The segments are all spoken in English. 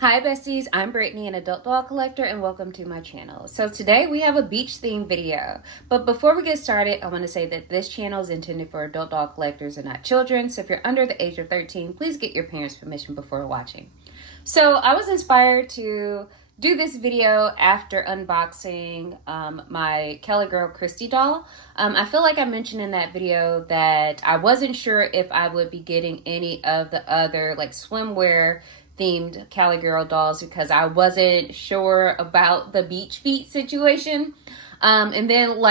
Hi besties, I'm Brittany, an adult doll collector, and welcome to my channel. So today we have a beach theme video. But before we get started, I want to say that this channel is intended for adult doll collectors and not children. So if you're under the age of 13, please get your parents' permission before watching. So I was inspired to do this video after unboxing my Cali Girl Christy doll. I feel like I mentioned in that video that I wasn't sure if I would be getting any of the other like swimwear themed Cali Girl dolls because I wasn't sure about the beach feet situation. And then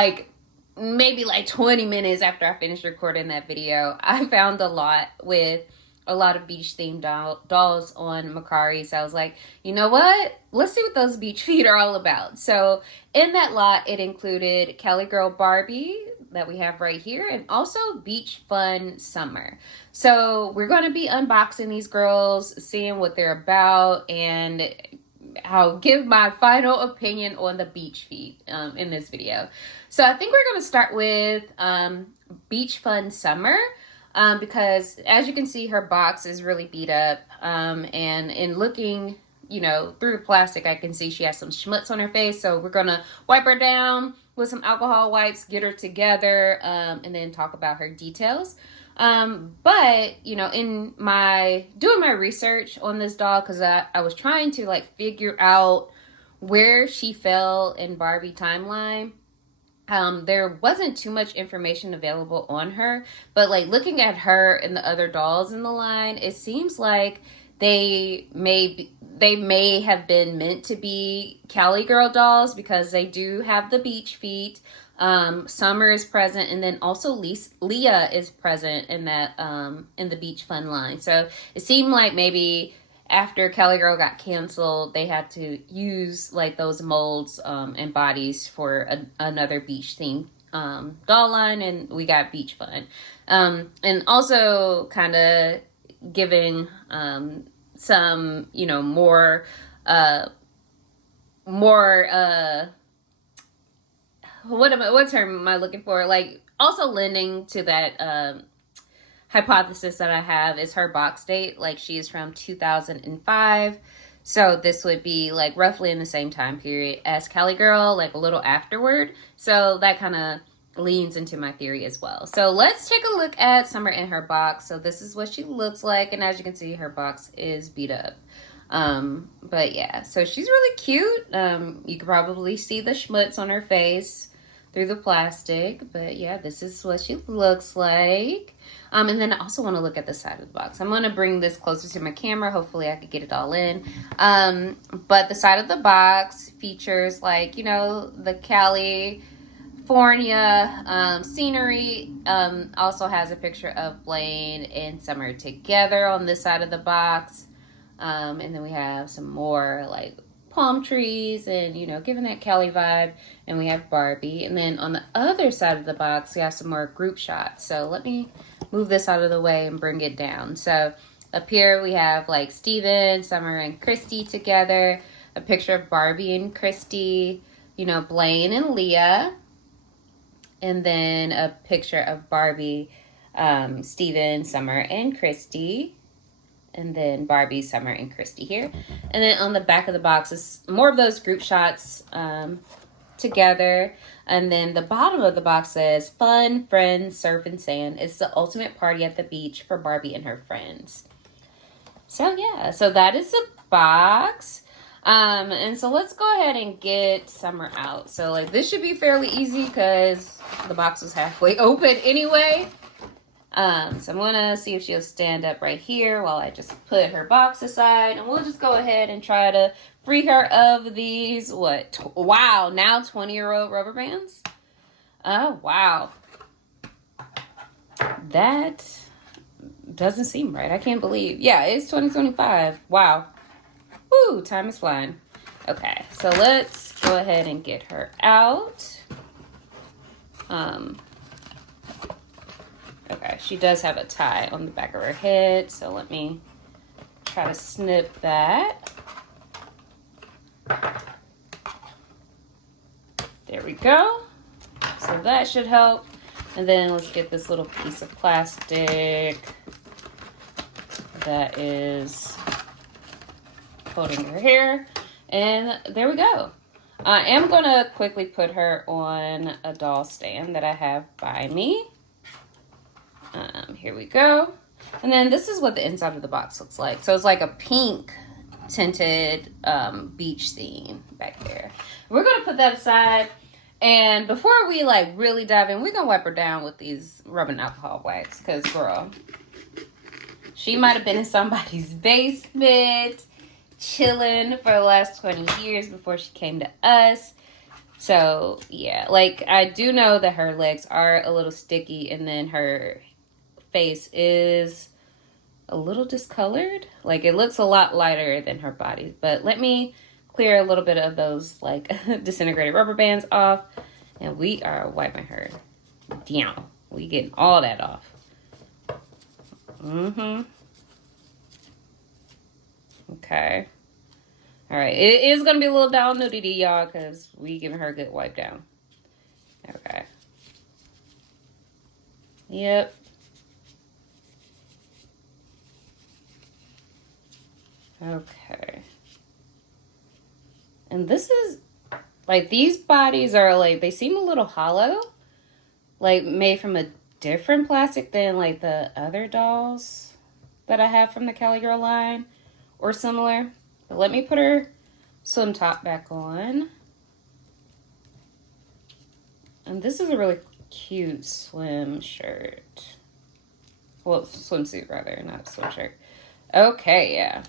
maybe 20 minutes after I finished recording that video, I found a lot of beach themed dolls on Mercari. So I was like, you know what? Let's see what those beach feet are all about. So in that lot, it included Cali Girl Barbie that we have right here, and also Beach Fun Summer. So we're going to be unboxing these girls, seeing what they're about, and I'll give my final opinion on the beach feet in this video. So I think we're going to start with Beach Fun Summer. Because as you can see, her box is really beat up, and in looking, through the plastic, I can see she has some schmutz on her face. So we're gonna wipe her down with some alcohol wipes, get her together, and then talk about her details. But in doing my research on this doll, because I was trying to figure out where she fell in Barbie timeline. There wasn't too much information available on her, but looking at her and the other dolls in the line, it seems like they may have been meant to be Cali Girl dolls because they do have the beach feet. Summer is present, and then also Leah is present in that in the Beach Fun line. So it seemed like maybe after Cali Girl got canceled, they had to use those molds and bodies for another beach theme doll line, and we got Beach Fun. And also kind of giving some, what term am I looking for? Also lending to that hypothesis that I have is her box date. She is from 2005. So this would be roughly in the same time period as Cali Girl, a little afterward. So that kind of leans into my theory as well. So let's take a look at Summer in her box. So this is what she looks like. And as you can see, her box is beat up. But yeah, so she's really cute. You can probably see the schmutz on her face through the plastic, but yeah, this is what she looks like. And then I also want to look at the side of the box. I'm going to bring this closer to my camera. Hopefully I could get it all in. But the side of the box features the California scenery. Also has a picture of Blaine and Summer together on this side of the box. And then we have some more palm trees and giving that Cali vibe, and we have Barbie. And then on the other side of the box we have some more group shots. So let me move this out of the way and bring it down. So up here we have Steven, Summer, and Christy together, a picture of Barbie and Christy, Blaine and Leah, and then a picture of Barbie, Steven, Summer, and Christy. And then Barbie, Summer, and Christy here. And then on the back of the box is more of those group shots together. And then the bottom of the box says, "Fun, friends, surf, and sand. It's the ultimate party at the beach for Barbie and her friends." So yeah, so that is the box. And so let's go ahead and get Summer out. So this should be fairly easy because the box was halfway open anyway. So I'm gonna see if she'll stand up right here while I just put her box aside, and we'll just go ahead and try to free her of these, wow, now 20-year-old rubber bands? Oh, wow. That doesn't seem right. I can't believe, yeah, it's 2025. Wow. Woo, time is flying. Okay, so let's go ahead and get her out. Okay, she does have a tie on the back of her head, so let me try to snip that. There we go. So that should help. And then let's get this little piece of plastic that is holding her hair. And there we go. I am going to quickly put her on a doll stand that I have by me. Here we go. And then this is what the inside of the box looks like. So it's like a pink tinted beach theme back there. We're going to put that aside. And before we like really dive in, we're going to wipe her down with these rubbing alcohol wipes. Because, girl, she might have been in somebody's basement chilling for the last 20 years before she came to us. So, yeah. Like, I do know that her legs are a little sticky. And then her face is a little discolored. Like, it looks a lot lighter than her body. But let me clear a little bit of those like disintegrated rubber bands off, and we are wiping her down. We getting all that off. Okay. All right. It is gonna be a little down nudity, y'all, because we giving her a good wipe down. Okay. Yep. Okay. And this is, like, these bodies are, like, they seem a little hollow. Like, made from a different plastic than, like, the other dolls that I have from the Cali Girl line. Or similar. But let me put her swim top back on. And this is a really cute swim shirt. Well, swimsuit, rather, not swim shirt. Okay, yeah.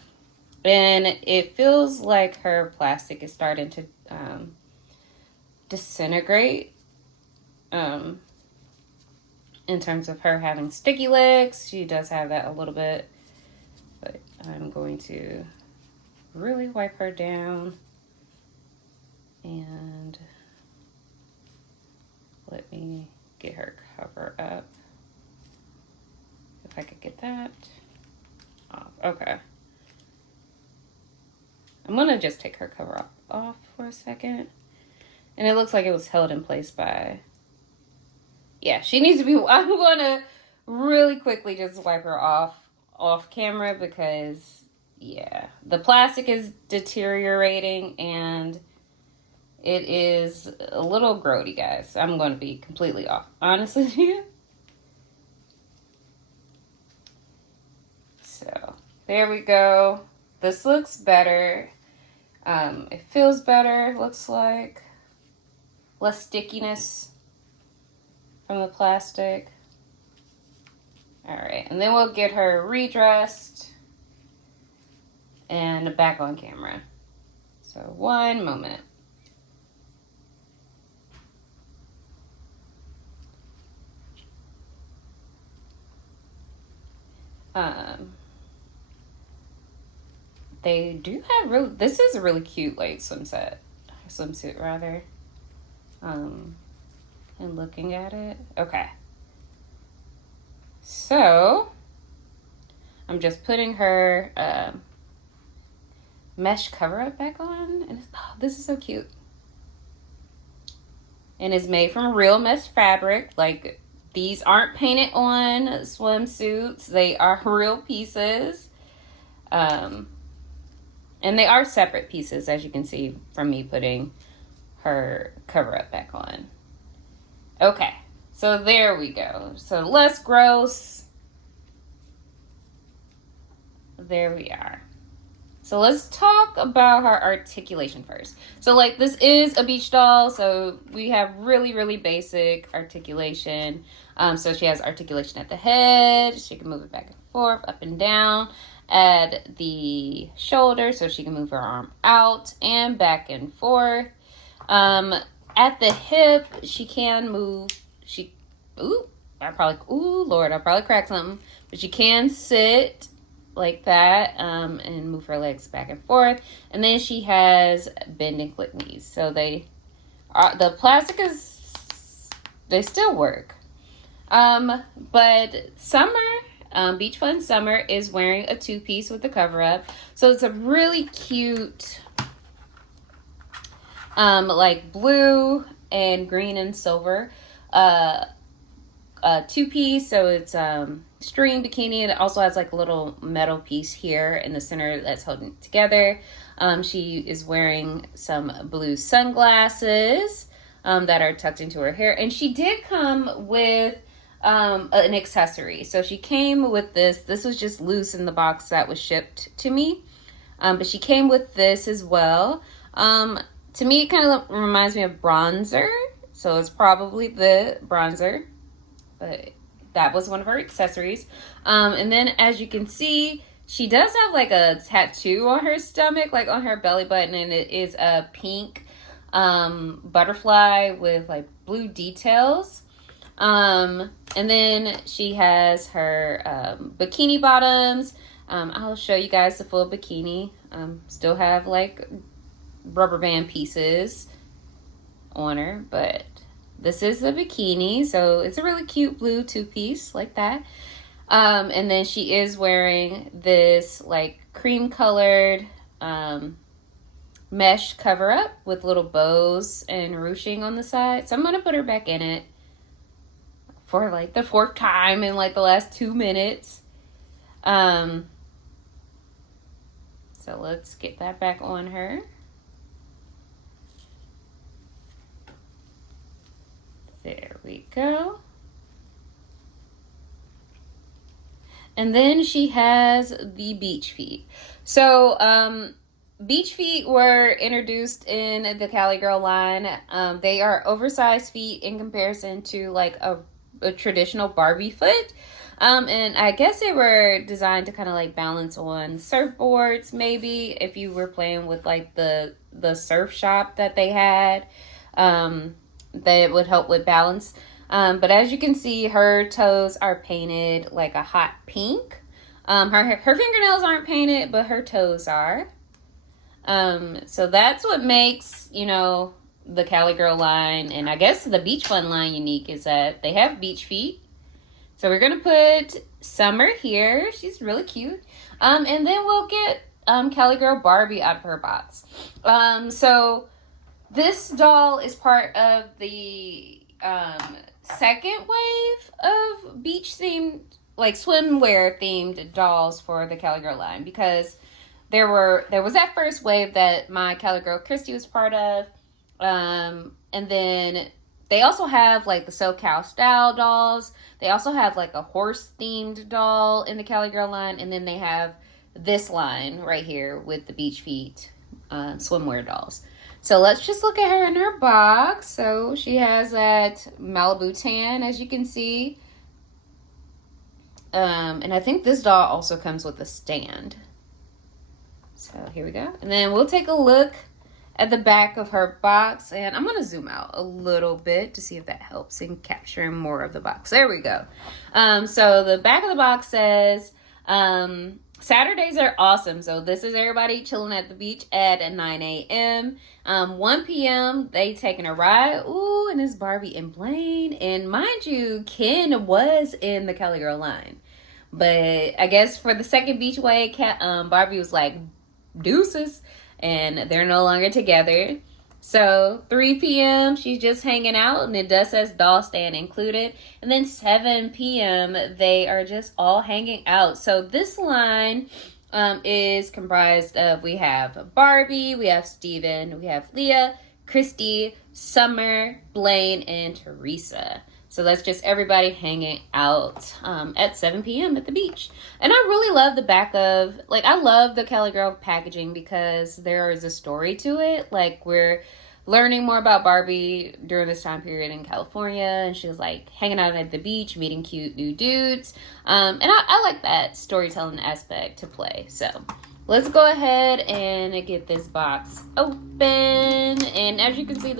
And it feels like her plastic is starting to disintegrate in terms of her having sticky legs. She does have that a little bit. But I'm going to really wipe her down. And let me get her cover up. If I could get that off. Okay. I'm going to just take her cover off for a second. And it looks like it was held in place by... Yeah, she needs to be... I'm going to really quickly just wipe her off camera because, yeah, the plastic is deteriorating and it is a little grody, guys. I'm going to be completely honest with you. So, there we go. This looks better. It feels better, looks like. Less stickiness from the plastic. Alright, and then we'll get her redressed and back on camera. So, one moment. They do have really, this is a really cute like swimsuit rather. And looking at it, okay. So, I'm just putting her mesh cover up back on, and this is so cute. And it's made from real mesh fabric. Like, these aren't painted on swimsuits; they are real pieces. And they are separate pieces, as you can see from me putting her cover up back on. Okay, so there we go. So less gross. There we are. So let's talk about her articulation first. So like this is a beach doll, so we have really, really basic articulation. So she has articulation at the head. She can move it back and forth, up and down. At the shoulder, so she can move her arm out and back and forth. At the hip, she can move. Lord, I probably cracked something. But she can sit like that and move her legs back and forth. And then she has bend and click knees. So the plastic they still work. But Beach Fun Summer is wearing a two-piece with the cover-up. So it's a really cute, like blue and green and silver two-piece, so it's string bikini, and it also has like a little metal piece here in the center that's holding it together. She is wearing some blue sunglasses that are tucked into her hair, and she did come with an accessory. So she came with this. This was just loose in the box that was shipped to me, but she came with this as well. To me, it kind of reminds me of bronzer, so it's probably the bronzer, but that was one of her accessories. And then, as you can see, she does have like a tattoo on her stomach, like on her belly button, and it is a pink butterfly with like blue details. And then she has her bikini bottoms. I'll show you guys the full bikini. Still have like rubber band pieces on her, but this is the bikini, so it's a really cute blue two-piece like that. And then she is wearing this like cream colored mesh cover up with little bows and ruching on the side. So I'm gonna put her back in it for like the 4th time in like the last 2 minutes. So let's get that back on her. There we go. And then she has the beach feet. So, beach feet were introduced in the Cali Girl line. They are oversized feet in comparison to like a traditional Barbie foot. And I guess they were designed to kind of like balance on surfboards, maybe if you were playing with like the surf shop that they had. That would help with balance. But as you can see, her toes are painted like a hot pink. Her fingernails aren't painted, but her toes are. So that's what makes, you know, the Cali Girl line, and I guess the Beach Fun line, unique, is that they have beach feet. So we're gonna put Summer here. She's really cute. And then we'll get Cali Girl Barbie out of her box. So this doll is part of the second wave of beach themed, like swimwear themed dolls for the Cali Girl line, because there was that first wave that my Cali Girl Christy was part of, and then they also have like the SoCal style dolls. They also have like a horse themed doll in the Cali Girl line, and then they have this line right here with the beach feet swimwear dolls. So let's just look at her in her box. So she has that Malibu tan, as you can see. And I think this doll also comes with a stand. So here we go. And then we'll take a look at the back of her box. And I'm going to zoom out a little bit to see if that helps in capturing more of the box. There we go. So the back of the box says, Saturdays are awesome. So this is everybody chilling at the beach at 9 a.m. 1 p.m. they taking a ride. Ooh, and it's Barbie and Blaine. And mind you, Ken was in the Cali Girl line. But I guess for the second beach wave, Barbie was like, deuces. And they're no longer together. So 3 p.m. she's just hanging out, and it does says doll stand included. And then 7 p.m. they are just all hanging out. So this line is comprised of, we have Barbie, we have Steven, we have Leah, Christy, Summer, Blaine, and Teresa. So that's just everybody hanging out at 7 p.m. at the beach. And I really love the back of, like, I love the Cali Girl packaging because there is a story to it. Like, we're learning more about Barbie during this time period in California. And she was, like, hanging out at the beach, meeting cute new dudes. And I like that storytelling aspect to play. So let's go ahead and get this box open. And as you can see,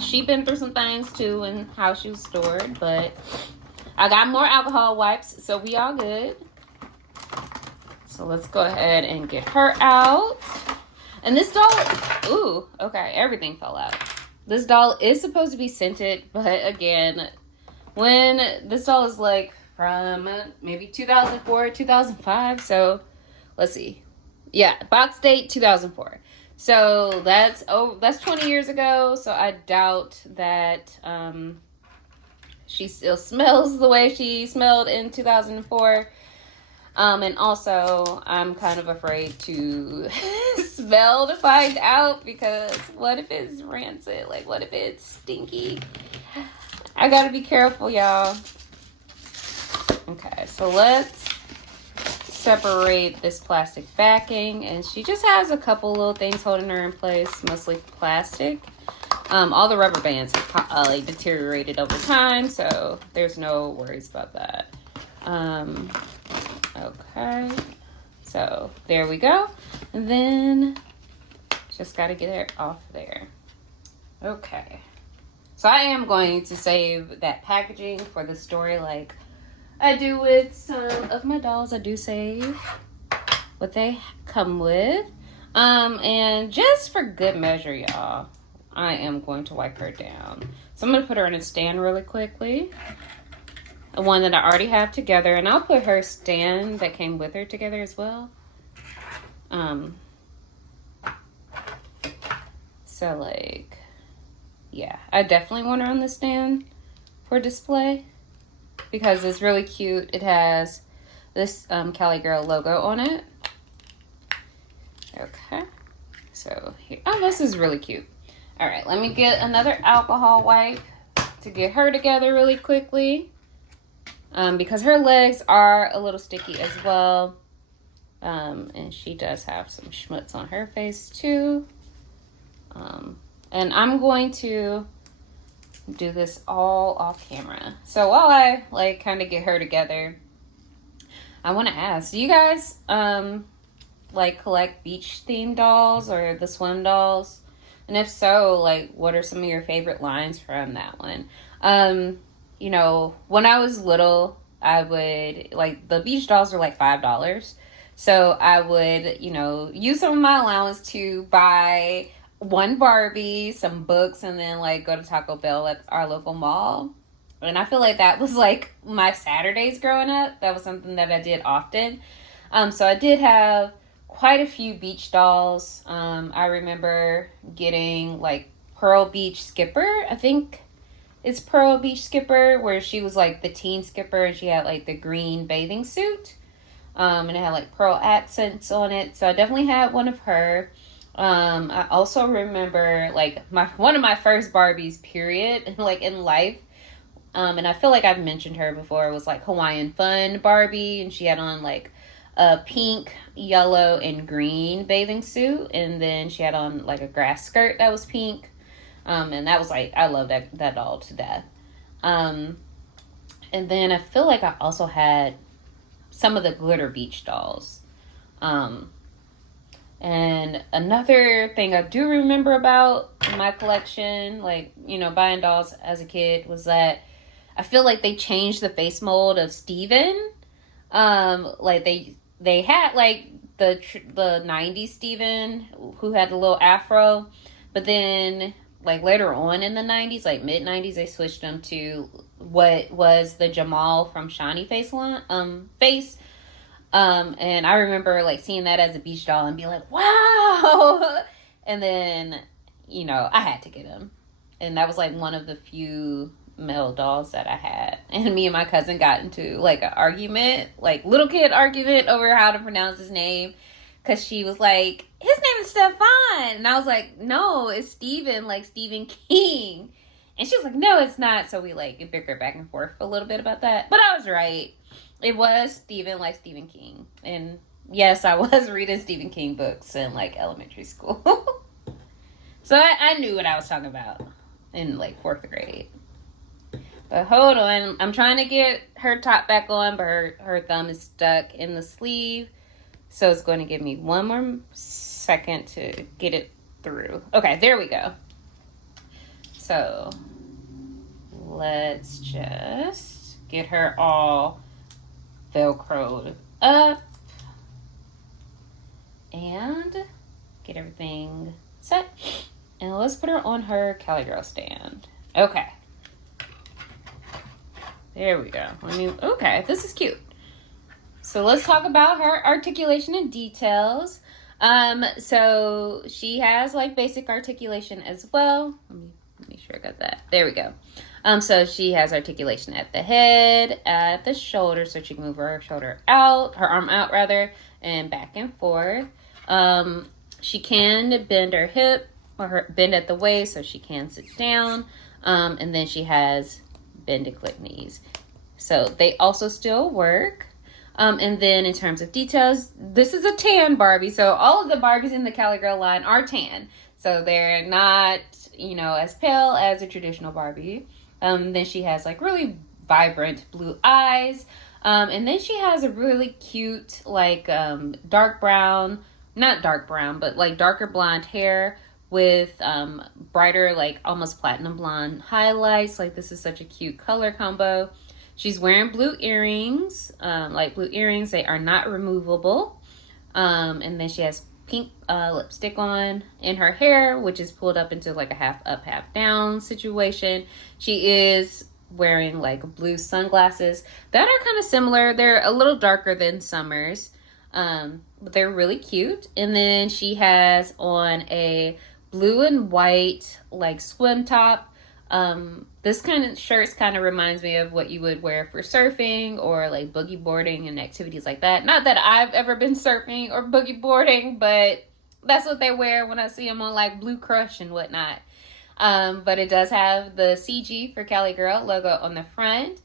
she's been through some things too and how she was stored, but I got more alcohol wipes, so we all good. So let's go ahead and get her out. And this doll, ooh, okay, everything fell out. This doll is supposed to be scented, but again, when this doll is like from maybe 2004, 2005, so let's see. Yeah, box date 2004. So that's 20 years ago. So I doubt that she still smells the way she smelled in 2004. And also, I'm kind of afraid to smell to find out, because what if it's rancid? Like, what if it's stinky? I gotta be careful, y'all. Okay, so let's separate this plastic backing. And she just has a couple little things holding her in place, mostly plastic. All the rubber bands have like deteriorated over time, so there's no worries about that. Okay, so there we go. And then just got to get it off there. Okay, so I am going to save that packaging for the story, like I do with some of my dolls. I do save what they come with. And just for good measure, y'all, I am going to wipe her down. So I'm going to put her in a stand really quickly. The one that I already have together, and I'll put her stand that came with her together as well. So like, yeah, I definitely want her on the stand for display because it's really cute. It has this Cali Girl logo on it. Okay, so here, oh, this is really cute. All right, let me get another alcohol wipe to get her together really quickly. Because her legs are a little sticky as well. And she does have some schmutz on her face too. And I'm going to do this all off camera. So while I like kind of get her together, I want to ask, do you guys like collect beach themed dolls or the swim dolls? And if so, like what are some of your favorite lines from that one? You know, when I was little, I would, like, the beach dolls were like $5. So I would, you know, use some of my allowance to buy one Barbie, some books, and then, like, go to Taco Bell at our local mall. And I feel like that was, like, my Saturdays growing up. That was something that I did often. So I did have quite a few beach dolls. I remember getting, like, Pearl Beach Skipper, I think. It's Pearl Beach Skipper, where she was like the teen skipper and she had like the green bathing suit. And it had like pearl accents on it. So I definitely had one of her. I also remember like one of my first Barbies, period, like in life. And I feel like I've mentioned her before. It was like Hawaiian Fun Barbie. And she had on like a pink, yellow, and green bathing suit. And then she had on like a grass skirt that was pink. And that was like, I love that doll to death. And then I feel like I also had some of the glitter beach dolls. And another thing I do remember about my collection, like, you know, buying dolls as a kid, was that I feel like they changed the face mold of Steven. Like they had like the 90s Steven who had a little afro, but then like later on in the 90s, like mid 90s, they switched them to what was the Jamal from Shawnee face. And I remember like seeing that as a beach doll and be like, wow. And then, you know, I had to get him. And that was like one of the few male dolls that I had. And me and my cousin got into like an argument, like little kid argument over how to pronounce his name. Because she was like, his name is Stefan. And I was like, no, it's Stephen, like Stephen King. And she was like, no, it's not. So we like bickered back and forth a little bit about that. But I was right. It was Stephen, like Stephen King. And yes, I was reading Stephen King books in like elementary school. So I knew what I was talking about in like 4th grade. But hold on. I'm trying to get her top back on, but her thumb is stuck in the sleeve. So it's going to give me one more second to get it through. Okay, there we go. So let's just get her all Velcroed up and get everything set. And let's put her on her Cali Girl stand. Okay. There we go. Okay, this is cute. So let's talk about her articulation and details. So she has like basic articulation as well. Let me make sure I got that. There we go. So she has articulation at the head, at the shoulder, so she can move her shoulder out, her arm out rather, and back and forth. She can bend her hip or her bend at the waist, so she can sit down. And then she has bend and clip knees. So they also still work. And then in terms of details, this is a tan Barbie. So all of the Barbies in the Cali Girl line are tan. So they're not, as pale as a traditional Barbie. Then she has like really vibrant blue eyes. And then she has a really cute, like dark brown, not dark brown, but like darker blonde hair with brighter, like almost platinum blonde highlights. Like this is such a cute color combo. She's wearing blue earrings, light blue earrings. They are not removable. And then she has pink lipstick on in her hair, which is pulled up into like a half up, half down situation. She is wearing like blue sunglasses that are kind of similar. They're a little darker than Summer's, but they're really cute. And then she has on a blue and white like swim top. This kind of shirts kind of reminds me of what you would wear for surfing or like boogie boarding and activities like that. Not that I've ever been surfing or boogie boarding, but that's what they wear when I see them on like Blue Crush and whatnot. But it does have the CG for Cali Girl logo on the front.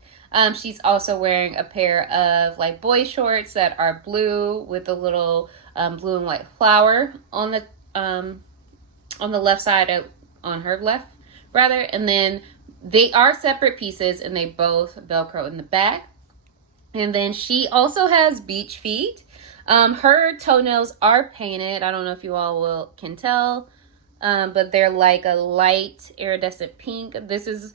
She's also wearing a pair of like boy shorts that are blue with a little blue and white flower on the left side on her left rather, and then they are separate pieces and they both Velcro in the back. And then she also has beach feet. Her toenails are painted. I don't know if you all can tell, but they're like a light iridescent pink. This is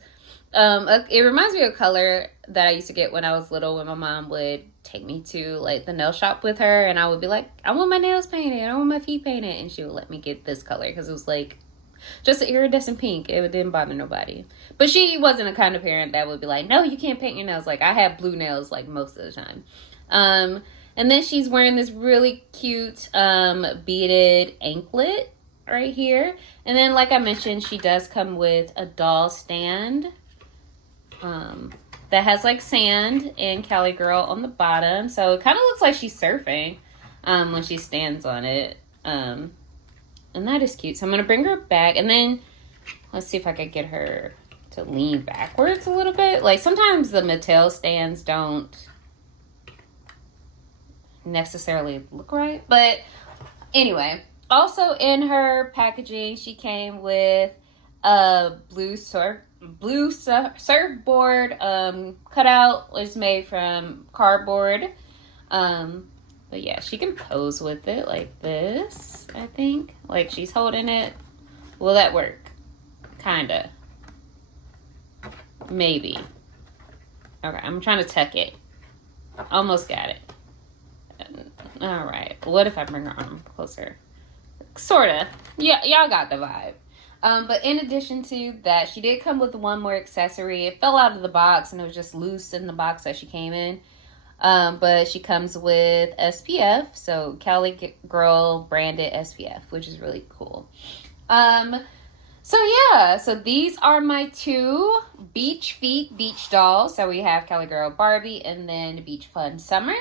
it reminds me of a color that I used to get when I was little, when my mom would take me to like the nail shop with her, and I would be like, I want my nails painted, I want my feet painted, and she would let me get this color because it was like just an iridescent pink. It didn't bother nobody. But she wasn't the kind of parent that would be like, no, you can't paint your nails. Like I have blue nails like most of the time. And then she's wearing this really cute beaded anklet right here. And then like I mentioned, she does come with a doll stand that has like sand and Cali Girl on the bottom. So it kind of looks like she's surfing when she stands on it. And that is cute. So I'm going to bring her back. And then let's see if I could get her to lean backwards a little bit. Like sometimes the Mattel stands don't necessarily look right. But anyway, also in her packaging, she came with a blue surfboard cutout. It's made from cardboard. But yeah, she can pose with it like this, I think. Like she's holding it. Will that work? Kinda. Maybe. Okay, I'm trying to tuck it. Almost got it. All right. What if I bring her arm closer? Sorta. Yeah, y'all got the vibe. But in addition to that, she did come with one more accessory. It fell out of the box and it was just loose in the box that she came in. But she comes with SPF, so Cali Girl branded SPF, which is really cool. So yeah, so these are my two beach dolls. So we have Cali Girl Barbie and then Beach Fun Summer.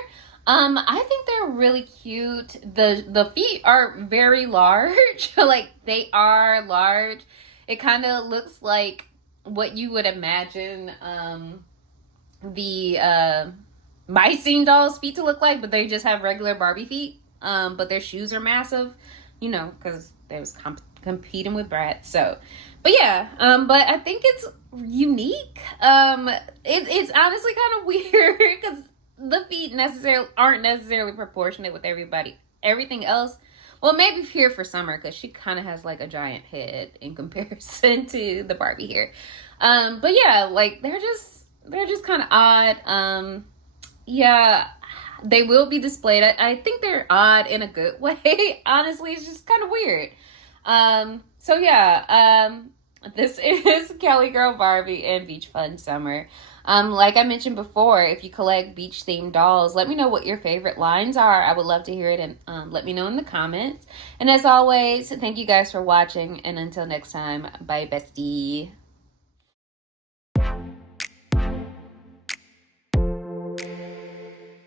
I think they're really cute. The feet are very large. Like they are large. It kind of looks like what you would imagine the Mycene dolls' feet to look like, but they just have regular Barbie feet. But their shoes are massive, because they was competing with Bratz. So, but yeah, but I think it's unique. It's honestly kind of weird because the feet aren't necessarily proportionate with everything else. Well, maybe here for Summer because she kind of has like a giant head in comparison to the Barbie here. But yeah, like they're just kind of odd. Yeah, they will be displayed. I think they're odd in a good way. Honestly, it's just kind of weird. So yeah, this is Cali Girl Barbie and Beach Fun Summer. Like I mentioned before, if you collect beach themed dolls, let me know what your favorite lines are. I would love to hear it, and let me know in the comments. And as always, thank you guys for watching, and until next time, bye bestie.